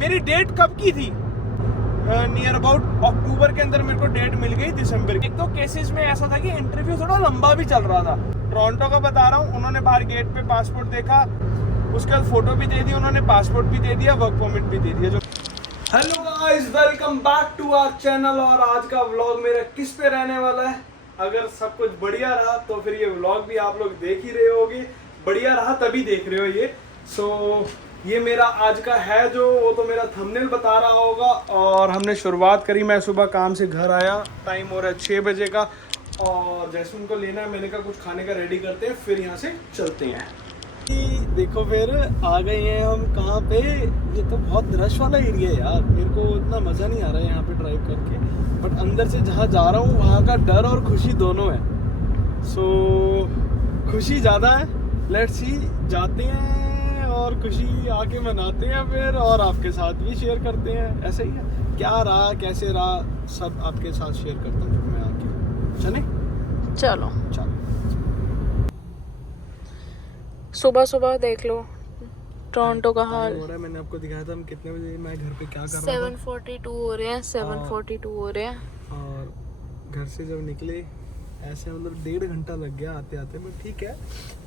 मेरी डेट कब की थी? नियर अबाउट अक्टूबर के अंदर मेरे को डेट मिल गई दिसंबर की। एक तो केसेस में ऐसा था कि इंटरव्यू थोड़ा लंबा भी चल रहा था। टोरंटो का बता रहा हूँ, उन्होंने बाहर गेट पे पासपोर्ट देखा, उसके बाद फोटो भी दे दी उन्होंने, पासपोर्ट भी दे दिया, वर्क परमिट भी दे दिया। जो hello guys, welcome back to our channel. और आज का व्लॉग मेरा किस पे रहने वाला है? अगर सब कुछ बढ़िया रहा तो फिर ये व्लॉग भी आप लोग देख ही रहे होगे। बढ़िया रहा तभी देख रहे हो ये। ये मेरा आज का है जो, वो तो मेरा थंबनेल बता रहा होगा। और हमने शुरुआत करी, मैं सुबह काम से घर आया, टाइम हो रहा है 6 बजे का। और जैसे उनको लेना है, मैंने कहा कुछ खाने का रेडी करते हैं, फिर यहाँ से चलते हैं। देखो फिर आ गए हैं हम कहाँ पे। ये तो बहुत रश वाला एरिया है यार, मेरे को इतना मज़ा नहीं आ रहा है यहाँ पे ड्राइव करके। बट अंदर से जहाँ जा रहा हूँ वहाँ का डर और खुशी दोनों है। खुशी ज़्यादा है, लेट्स सी, जाते हैं और खुशी आके मनाते हैं फिर, और आपके साथ भी शेयर करते हैं। ऐसे ही है, क्या रहा कैसे रहा सब आपके साथ शेयर करता हूँ फिर मैं आके। चले चलो चलो। सुबह सुबह देख लो टोरंटो का हाल। हो रहा है, मैंने आपको दिखाया था हम कितने बजे मैं घर पे क्या कर रहा था। 7:42 हो रहे हैं, 7:42 हो रहे हैं। और घर से जब निकले ऐसे मतलब 1.5 घंटा लग गया आते आते, बट ठीक है।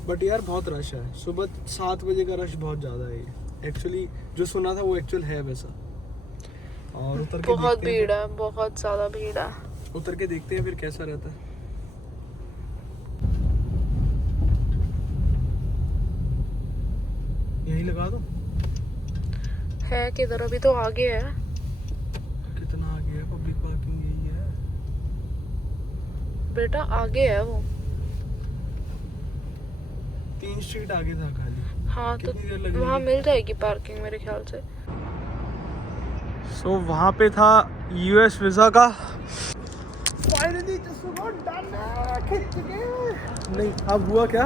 बट यार बहुत रश है, सुबह 7 बजे का रश बहुत ज़्यादा है। एक्चुअली जो सुना था वो एक्चुअल है वैसा। और उतर के बहुत भीड़ है, बहुत ज़्यादा भीड़ है। उतर के देखते हैं फिर कैसा रहता है। यहीं लगा दो। है किधर? अभी तो आगे है। कितना आगे है? पब्लिक पार्किंग यही है बेटा, आगे है वो। 3 स्ट्रीट आगे था खाली। हाँ तो कितनी देर लगेगी? वहाँ मिल जाएगी पार्किंग मेरे ख्याल से। वहाँ पे था यूएस वीज़ा का। नहीं, अब हुआ क्या,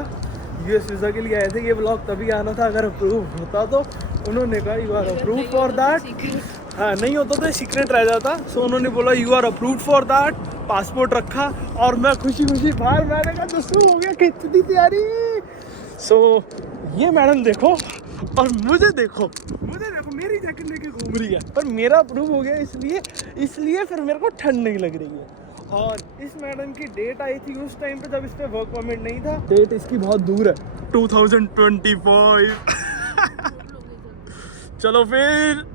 यूएस वीज़ा के लिए आए थे। ये व्लॉग तभी आना था अगर अप्रूव होता तो। उन्होंने कहा you are approve for that. हाँ, नहीं होता तो सीक्रेट रह जाता। उन्होंने बोला you are approve for that, passport रखा और मैं खुशी खुशी बाहर। मैंने कहा दोस्तों हो गया, कितनी तैयारी। ये मैडम देखो और मुझे देखो, मेरी जैकेट लेके घूम रही है, पर मेरा अप्रूव हो गया इसलिए फिर मेरे को ठंड नहीं लग रही है। और इस मैडम की डेट आई थी उस टाइम पे जब इस पे वर्क परमिट नहीं था। डेट इसकी बहुत दूर है, 2025। चलो फिर।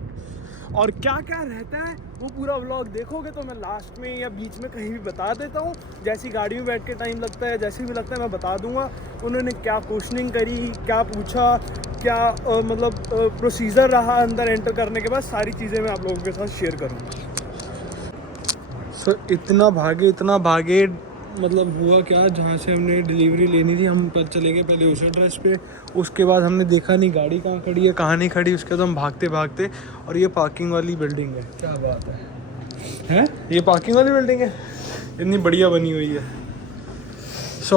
और क्या क्या रहता है वो पूरा व्लॉग देखोगे तो मैं लास्ट में या बीच में कहीं भी बता देता हूँ। जैसी गाड़ी में बैठ के टाइम लगता है, जैसे भी लगता है मैं बता दूंगा। उन्होंने क्या क्वेश्चनिंग करी, क्या पूछा, क्या मतलब प्रोसीजर रहा अंदर एंटर करने के बाद, सारी चीज़ें मैं आप लोगों के साथ शेयर करूँगा। इतना भागे मतलब हुआ क्या, जहाँ से हमने डिलीवरी लेनी थी हम पर चले गए पहले उस एड्रेस पे। उसके बाद हमने देखा नहीं गाड़ी कहाँ खड़ी है कहाँ नहीं खड़ी। उसके बाद हम भागते और ये पार्किंग वाली बिल्डिंग है। क्या बात है ये पार्किंग वाली बिल्डिंग है, इतनी बढ़िया बनी हुई है।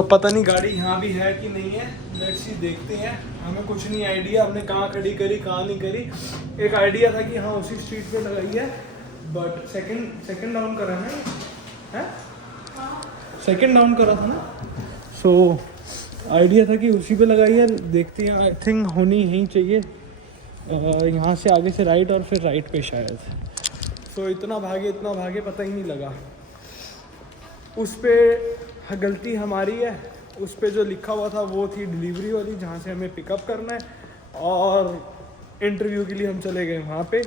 पता नहीं गाड़ी यहाँ भी है कि नहीं है, लेट्स सी, देखते हैं। हमें कुछ नहीं आइडिया हमने कहाँ खड़ी करी कहाँ नहीं करी। एक आइडिया था कि हाँ उसी स्ट्रीट पे लगाई है, बट सेकंड डाउन करा है, सेकंड डाउन करा था ना। आइडिया था कि उसी पे लगाई है। देखते हैं, आई थिंक होनी ही चाहिए। यहाँ से आगे से राइट और फिर राइट पे शायद। इतना भागे पता ही नहीं लगा। उस पे गलती हमारी है। उस पे जो लिखा हुआ था वो थी डिलीवरी वाली, जहाँ से हमें पिकअप करना है। और इंटरव्यू के लिए हम चले गए वहाँ पे,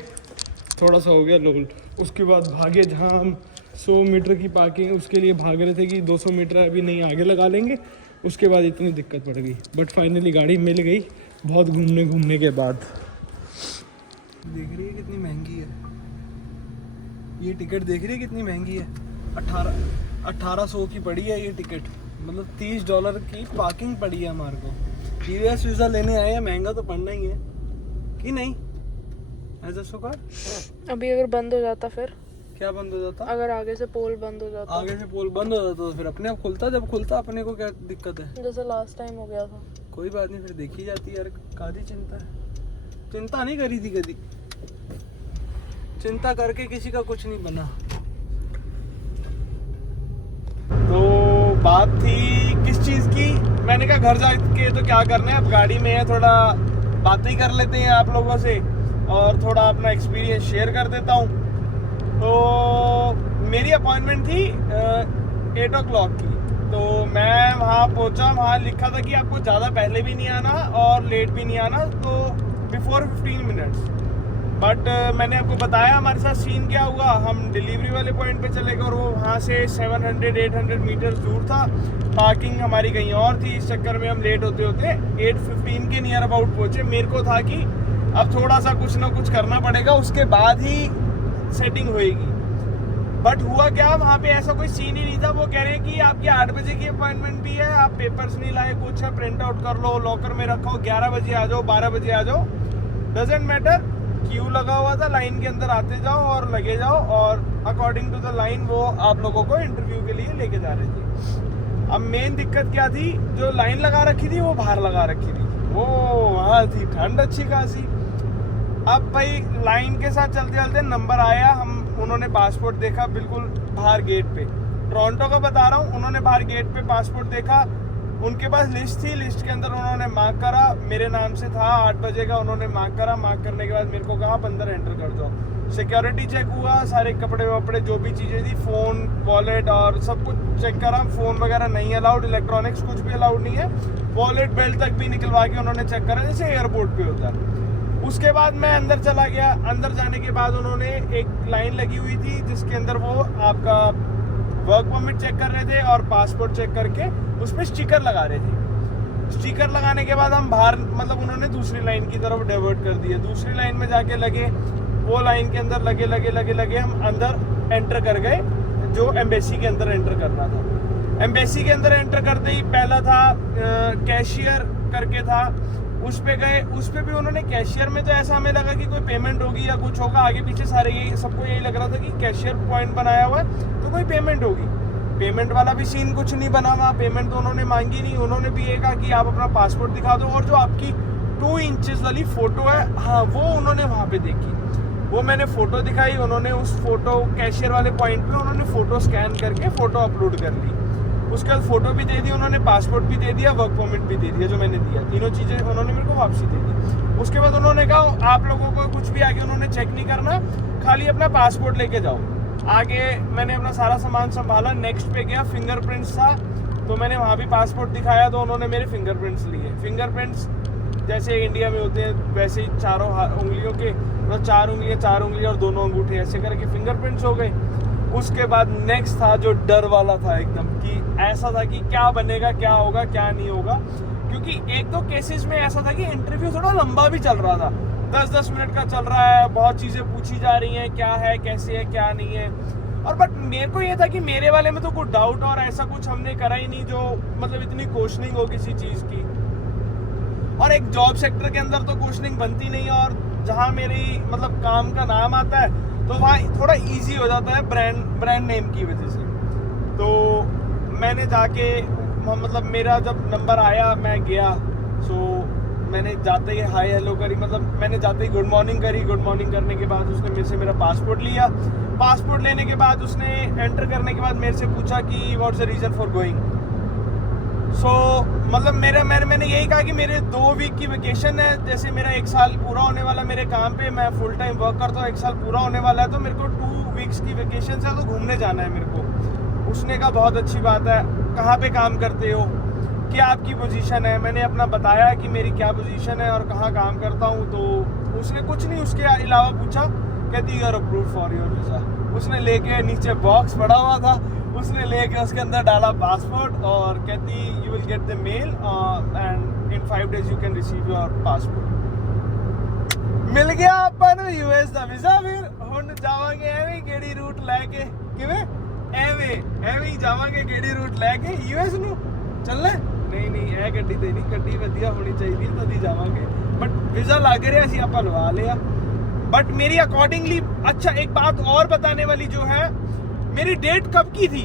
थोड़ा सा हो गया लोल्ड। उसके बाद भागे जहाँ हम 100 मीटर की पार्किंग, उसके लिए भाग रहे थे कि 200 मीटर अभी नहीं आगे लगा लेंगे। उसके बाद इतनी दिक्कत पड़ गई, बट फाइनली गाड़ी मिल गई बहुत घूमने के बाद। देख रही है कितनी महंगी है ये टिकट, देख रही है कितनी महंगी है। 1800 की पड़ी है ये टिकट, मतलब $30 की पार्किंग पड़ी है हमारे को। यूएस वीज़ा लेने आए हैं, महंगा तो पड़ना ही है कि नहीं? ऐसा सुकार अभी अगर बंद हो जाता फिर क्या बंद हो जाता? अगर आगे से पोल बंद हो जाता। आगे से पोल बंद हो जाता तो फिर अपने आप खुलता। जब खुलता अपने को क्या दिक्कत है? जैसे लास्ट टाइम हो गया था। कोई बात नहीं, फिर देखी जाती यार। कादी चिंता नहीं करी थी कभी। चिंता करके किसी का कुछ नहीं बना। तो बात थी किस चीज़ की? मैंने कहा घर जाके तो क्या करना है, अब गाड़ी में है, थोड़ा बातें कर लेते हैं आप लोगों से। और थोड़ा अपना एक्सपीरियंस शेयर कर देता हूँ। तो मेरी अपॉइंटमेंट थी 8 o'clock की, तो मैं वहाँ पहुँचा। वहाँ लिखा था कि आपको ज़्यादा पहले भी नहीं आना और लेट भी नहीं आना, तो बिफोर 15 मिनट्स। बट मैंने आपको बताया हमारे साथ सीन क्या हुआ। हम डिलीवरी वाले पॉइंट पे चले गए और वो वहाँ से 700-800 मीटर्स दूर था। पार्किंग हमारी कहीं और थी, इस चक्कर में हम लेट होते होते 8:15 के नियर अबाउट पहुँचे। मेरे को था कि अब थोड़ा सा कुछ ना कुछ करना पड़ेगा, उसके बाद ही सेटिंग होएगी। बट हुआ क्या, वहाँ पे ऐसा कोई सीन ही नहीं था। वो कह रहे हैं कि आपकी 8 बजे की अपॉइंटमेंट भी है, आप पेपर्स नहीं लाए, कुछ है प्रिंट आउट कर लो, लॉकर में रखो, 11 बजे आ जाओ, 12 बजे आ जाओ, डजेंट मैटर। क्यू लगा हुआ था, लाइन के अंदर आते जाओ और लगे जाओ, और अकॉर्डिंग टू द लाइन वो आप लोगों को इंटरव्यू के लिए लेके जा रहे थे। अब मेन दिक्कत क्या थी, जो लाइन लगा रखी थी वो बाहर लगा रखी थी, वो वहाँ थी ठंड अच्छी खासी। अब भाई लाइन के साथ चलते चलते नंबर आया, उन्होंने पासपोर्ट देखा बिल्कुल बाहर गेट पे, टोरंटो का बता रहा हूँ। उन्होंने बाहर गेट पे पासपोर्ट देखा, उनके पास लिस्ट थी, लिस्ट के अंदर उन्होंने मार्क करा, मेरे नाम से था 8 बजे का। उन्होंने मार्क करा, मार्क करने के बाद मेरे को कहा आप अंदर एंटर कर जाओ। सिक्योरिटी चेक हुआ, सारे कपड़े वपड़े जो भी चीज़ें थी, फ़ोन, वॉलेट और सब कुछ चेक करा। फ़ोन वगैरह नहीं अलाउड, इलेक्ट्रॉनिक्स कुछ भी अलाउड नहीं है। वॉलेट बेल्ट तक भी निकलवा के उन्होंने चेक करा, जैसे एयरपोर्ट पे होता है। उसके बाद मैं अंदर चला गया। अंदर जाने के बाद उन्होंने एक लाइन लगी हुई थी जिसके अंदर वो आपका वर्क परमिट चेक कर रहे थे और पासपोर्ट चेक करके उस पर स्टिकर लगा रहे थे। स्टिकर लगाने के बाद हम बाहर, मतलब उन्होंने दूसरी लाइन की तरफ डाइवर्ट कर दिया। दूसरी लाइन में जाके लगे, वो लाइन के अंदर लगे हम अंदर एंटर कर गए, जो एम्बेसी के अंदर एंटर करना था। एम्बेसी के अंदर एंटर करते ही पहला था कैशियर करके था, उस पे गए। उस पे भी उन्होंने, कैशियर में तो ऐसा हमें लगा कि कोई पेमेंट होगी या कुछ होगा, आगे पीछे सारे यही, सबको यही लग रहा था कि कैशियर पॉइंट बनाया हुआ है तो कोई पेमेंट होगी। पेमेंट वाला भी सीन कुछ नहीं बना हुआ, पेमेंट तो उन्होंने मांगी नहीं। उन्होंने भी ये कहा कि आप अपना पासपोर्ट दिखा दो, और जो आपकी 2 इंचेस वाली फ़ोटो है, हाँ वो उन्होंने वहाँ पे देखी। वो मैंने फ़ोटो दिखाई, उन्होंने उस फोटो कैशियर वाले पॉइंट पे उन्होंने फ़ोटो स्कैन करके फ़ोटो अपलोड कर ली। उसके बाद फ़ोटो भी दे दी उन्होंने, पासपोर्ट भी दे दिया, वर्क परमिट भी दे दिया जो मैंने दिया, तीनों चीज़ें उन्होंने मेरे को वापसी दे दी। उसके बाद उन्होंने कहा आप लोगों को कुछ भी आगे उन्होंने चेक नहीं करना, खाली अपना पासपोर्ट लेके जाओ। आगे मैंने अपना सारा सामान संभाला, नेक्स्ट पे गया, फिंगरप्रिंट्स था तो मैंने वहाँ भी पासपोर्ट दिखाया तो उन्होंने मेरे फिंगरप्रिंट्स लिए। फिंगरप्रिंट्स जैसे इंडिया में होते हैं वैसे ही चारों उंगलियों के, मतलब 4 उंगलियाँ और दोनों अंगूठे ऐसे करके फिंगरप्रिंट्स हो गए। उसके बाद नेक्स्ट था जो डर वाला था एकदम, कि ऐसा था कि क्या बनेगा, क्या होगा, क्या नहीं होगा। क्योंकि 1-2 केसेस में ऐसा था कि इंटरव्यू थोड़ा लंबा भी चल रहा था, 10-10 मिनट का चल रहा है, बहुत चीज़ें पूछी जा रही हैं, क्या है, कैसे है, क्या नहीं है। और बट मेरे को ये था कि मेरे वाले में तो कोई डाउट और ऐसा कुछ हमने करा ही नहीं जो मतलब इतनी क्वेश्चनिंग हो किसी चीज़ की। और एक जॉब सेक्टर के अंदर तो क्वेश्चनिंग बनती नहीं, और जहाँ मेरी मतलब काम का नाम आता है तो वहाँ थोड़ा इजी हो जाता है ब्रांड नेम की वजह से। तो मैंने जाके, मतलब मेरा जब नंबर आया मैं गया, सो मैंने जाते ही हाय हेलो करी, मतलब मैंने जाते ही गुड मॉर्निंग करी। गुड मॉर्निंग करने के बाद उसने मेरे से मेरा पासपोर्ट लिया। पासपोर्ट लेने के बाद उसने एंटर करने के बाद मेरे से पूछा कि what's the reason for going. So मतलब मैंने यही कहा कि मेरे 2 वीक की वेकेशन है, जैसे मेरा 1 साल पूरा होने वाला मेरे काम पे, मैं फुल टाइम वर्क करता हूँ, 1 साल पूरा होने वाला है, तो मेरे को 2 वीक्स की वेकेशन है तो घूमने जाना है मेरे को। उसने कहा बहुत अच्छी बात है, कहाँ पे काम करते हो, क्या आपकी पोजीशन है। मैंने अपना बताया कि मेरी क्या पोजीशन है और कहाँ काम करता हूँ। तो उसने कुछ नहीं उसके अलावा पूछा, कहती you are approved for your visa. उसने लेके नीचे बॉक्स पड़ा हुआ था, उसने लेके उसके अंदर डाला पासपोर्ट और कहती you will get the mail and in 5 days you can receive your passport. मिल गया अपन यूएस ਦਾ ਵੀਜ਼ਾ। ਫਿਰ ਹੁਣ ਜਾਵਾਂਗੇ ਐਵੇਂ ਕਿਹੜੀ ਰੂਟ ਲੈ ਕੇ, ਕਿਵੇਂ ਐਵੇਂ ਹੀ ਜਾਵਾਂਗੇ ਕਿਹੜੀ ਰੂਟ ਲੈ ਕੇ ਯੂਐਸ ਨੂੰ ਚੱਲਣਾ। ਨਹੀਂ ਇਹ ਗੱਡੀ ਤੇ ਨਹੀਂ, ਗੱਡੀ ਵਧੀਆ ਹੋਣੀ ਚਾਹੀਦੀ ਹੈ ਤਦ ਹੀ ਜਾਵਾਂਗੇ। बट वीज़ा लग रहा ਸੀ ਆਪਾਂ ਲਵਾ ਲਿਆ। बट मेरी अकॉर्डिंगली, अच्छा एक बात और बताने वाली जो है, मेरी डेट कब की थी,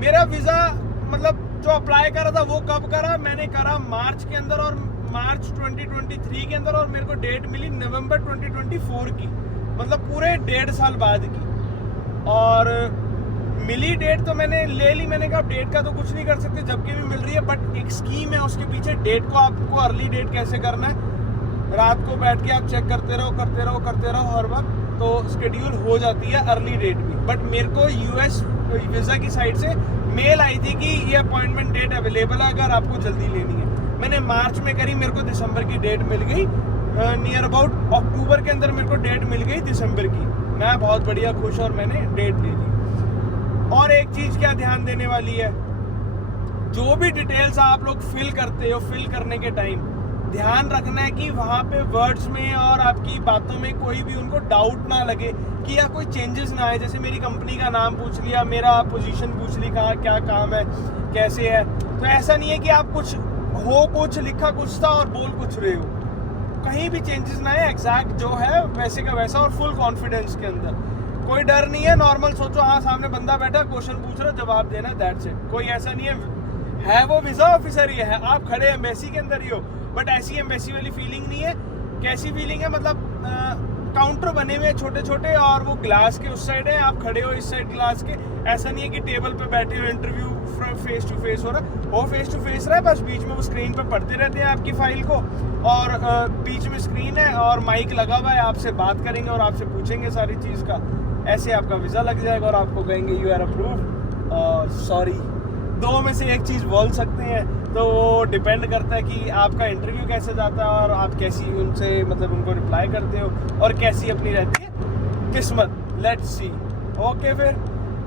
मेरा वीज़ा मतलब जो अप्लाई करा था वो कब करा, मैंने करा मार्च के अंदर, और मार्च 2023 के अंदर, और मेरे को डेट मिली नवंबर 2024 की, मतलब पूरे 1.5 साल बाद की। और मिली डेट तो मैंने ले ली। मैंने कहा डेट का तो कुछ नहीं कर सकते, जबकि भी मिल रही है, बट एक स्कीम है उसके पीछे, डेट को आपको अर्ली डेट कैसे करना है रात को बैठ के आप चेक करते रहो हर वक्त, तो शेड्यूल हो जाती है अर्ली डेट भी। बट मेरे को यूएस वीज़ा की साइड से मेल आई थी कि ये अपॉइंटमेंट डेट अवेलेबल है अगर आपको जल्दी लेनी है। मैंने मार्च में करी, मेरे को दिसंबर की डेट मिल गई, नियर अबाउट अक्टूबर के अंदर मेरे को डेट मिल गई दिसंबर की। मैं बहुत बढ़िया खुश और मैंने डेट ले ली। और एक चीज़ क्या ध्यान देने वाली है, जो भी डिटेल्स आप लोग फिल करते हो, फिल करने के टाइम ध्यान रखना है कि वहाँ पे वर्ड्स में और आपकी बातों में कोई भी उनको डाउट ना लगे कि या कोई चेंजेस ना आए। जैसे मेरी कंपनी का नाम पूछ लिया, मेरा पोजीशन पूछ ली, कहाँ क्या काम है, कैसे है, तो ऐसा नहीं है कि आप कुछ लिखा कुछ था और बोल कुछ रहे हो, कहीं भी चेंजेस ना आए, एग्जैक्ट जो है वैसे का वैसा और फुल कॉन्फिडेंस के अंदर। कोई डर नहीं है, नॉर्मल सोचो, हाँ सामने बंदा बैठा क्वेश्चन पूछ रहा, जवाब देना, दैट्स इट। कोई ऐसा नहीं है वो वीज़ा ऑफिसर ही है, आप खड़े एम्बेसी के अंदर ही हो, बट ऐसी एम्बेसी वाली फीलिंग नहीं है। कैसी फीलिंग है, मतलब काउंटर बने हुए छोटे छोटे और वो ग्लास के उस साइड है, आप खड़े हो इस साइड ग्लास के। ऐसा नहीं है कि टेबल पे बैठे हो, इंटरव्यू फेस टू फेस हो रहा, वो फेस टू फेस रहा है, बस बीच में वो स्क्रीन पे पढ़ते रहते हैं आपकी फाइल को, और बीच में स्क्रीन है और माइक लगा हुआ है, आपसे बात करेंगे और आपसे पूछेंगे सारी चीज़ का। ऐसे आपका वीज़ा लग जाएगा और आपको कहेंगे यू आर अप्रूव्ड और सॉरी। दो में से एक चीज़ बोल सकते हैं, तो वो डिपेंड करता है कि आपका इंटरव्यू कैसे जाता है और आप कैसी उनसे मतलब उनको रिप्लाई करते हो और कैसी अपनी रहती है किस्मत। Let's see. ओके, फिर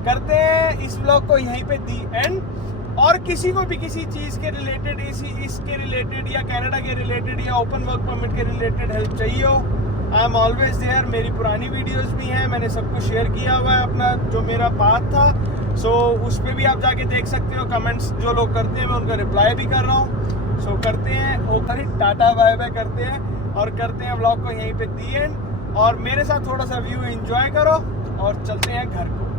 करते हैं इस व्लॉग को यहीं पे दी एंड। और किसी को भी किसी चीज़ के रिलेटेड, इसके रिलेटेड या कनाडा के रिलेटेड या ओपन वर्क परमिट के रिलेटेड हेल्प चाहिए हो, आई एम ऑलवेज देयर। मेरी पुरानी वीडियोस भी हैं, मैंने सब कुछ शेयर किया हुआ है अपना जो मेरा पाथ था, सो उस पर भी आप जाके देख सकते हो। कमेंट्स जो लोग करते हैं मैं उनका रिप्लाई भी कर रहा हूँ। सो करते हैं ओके, टाटा बाय बाय करते हैं और करते हैं व्लॉग को यहीं पे दी एंड। और मेरे साथ थोड़ा सा व्यू एंजॉय करो और चलते हैं घर को।